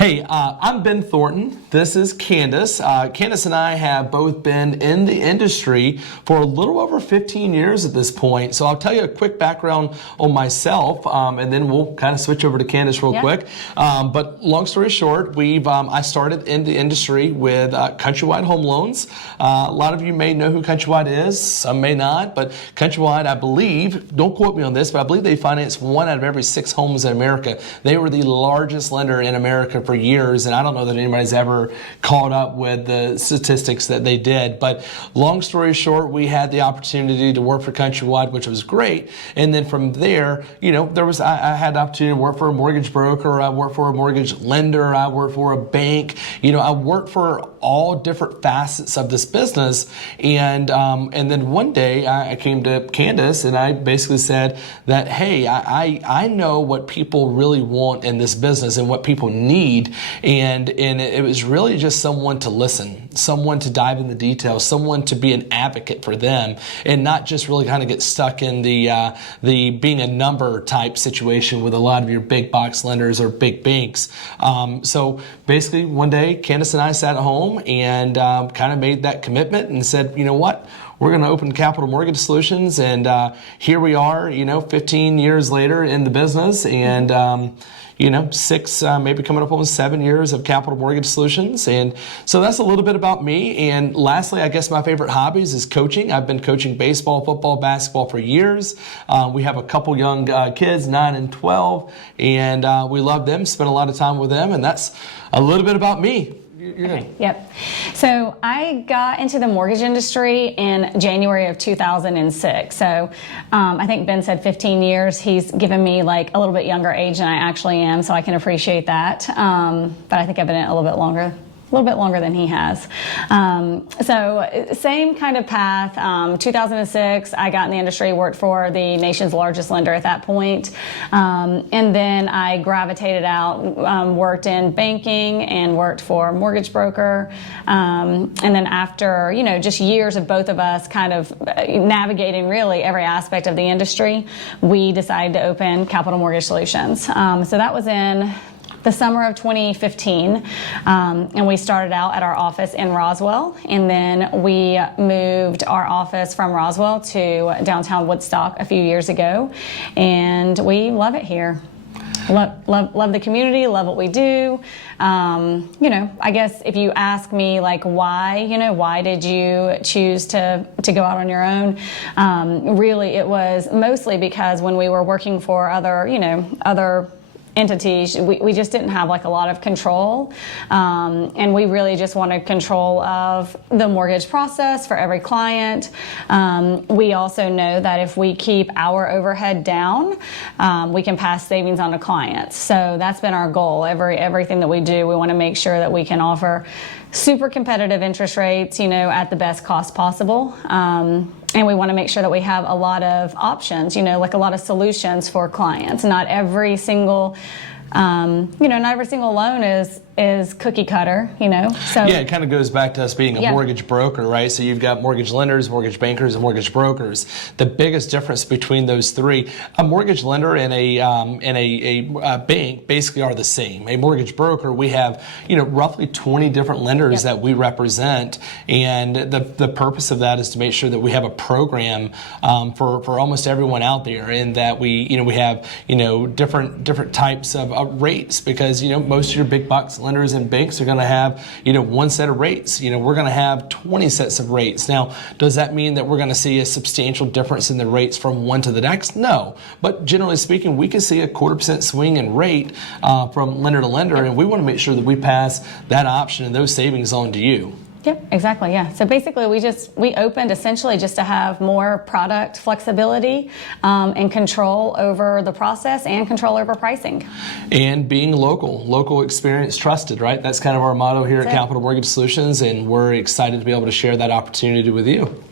Hey, I'm Ben Thornton. This is Candice. Candice and I have both been in the industry for a little over 15 years at this point. So I'll tell you a quick background on myself, and then we'll kind of switch over to Candice real quick. But long story short, I started in the industry with Countrywide Home Loans. A lot of you may know who Countrywide is. Some may not. But Countrywide, I believe, don't quote me on this, but I believe they finance 1 out of every 6 homes in America. They were the largest lender in America for years, and I don't know that anybody's ever caught up with the statistics that they did. But long story short, we had the opportunity to work for Countrywide, which was great. And then from there, I had the opportunity to work for a mortgage broker, I worked for a mortgage lender, I worked for a bank. I worked for all different facets of this business. And then one day I came to Candice and I basically said that, hey, I know what people really want in this business and what people need. And it was really just someone to listen, someone to dive in the details, someone to be an advocate for them, and not just really kind of get stuck in the being a number type situation with a lot of your big box lenders or big banks. So basically one day Candice and I sat at home and kind of made that commitment and said, you know what? We're going to open Capital Mortgage Solutions, and here we are, 15 years later in the business, and 6, maybe coming up almost 7 years of Capital Mortgage Solutions. And so that's a little bit about me. And lastly, I guess my favorite hobbies is coaching. I've been coaching baseball, football, basketball for years. We have a couple young kids, 9 and 12, and we love them, spend a lot of time with them, and that's a little bit about me. Okay. Yep. So I got into the mortgage industry in January of 2006. So I think Ben said 15 years. He's given me like a little bit younger age than I actually am, so I can appreciate that. But I think I've been in it a little bit longer than he has. So same kind of path. 2006, I got in the industry, worked for the nation's largest lender at that point. And then I gravitated out, worked in banking and worked for a mortgage broker. And then after, just years of both of us kind of navigating really every aspect of the industry, we decided to open Capital Mortgage Solutions. So that was in the summer of 2015, and we started out at our office in Roswell, and then we moved our office from Roswell to downtown Woodstock a few years ago, and we love it here. Love the community, love what we do. I guess if you ask me like why did you choose to go out on your own? Really, it was mostly because when we were working for other entities, we just didn't have like a lot of control, and we really just wanted control of the mortgage process for every client. We also know that if we keep our overhead down, we can pass savings on to clients. So that's been our goal. Everything that we do, we want to make sure that we can offer super competitive interest rates, at the best cost possible. And we want to make sure that we have a lot of options, like a lot of solutions for clients. Not every single loan is cookie cutter, So yeah, it kind of goes back to us being a mortgage broker, right? So you've got mortgage lenders, mortgage bankers, and mortgage brokers. The biggest difference between those three, a mortgage lender and a bank basically are the same. A mortgage broker, we have roughly 20 different lenders that we represent, and the purpose of that is to make sure that we have a program for almost everyone out there, and that we have different types of rates, because most of your big box lenders and banks are going to have one set of rates. We're going to have 20 sets of rates. Now, does that mean that we're going to see a substantial difference in the rates from one to the next? No, but generally speaking, we can see a 0.25% swing in rate from lender to lender, and we want to make sure that we pass that option and those savings on to you. Yep, exactly, yeah. So basically we opened essentially just to have more product flexibility and control over the process and control over pricing. And being local experience, trusted, right? That's kind of our motto here at Capital Mortgage Solutions, and we're excited to be able to share that opportunity with you.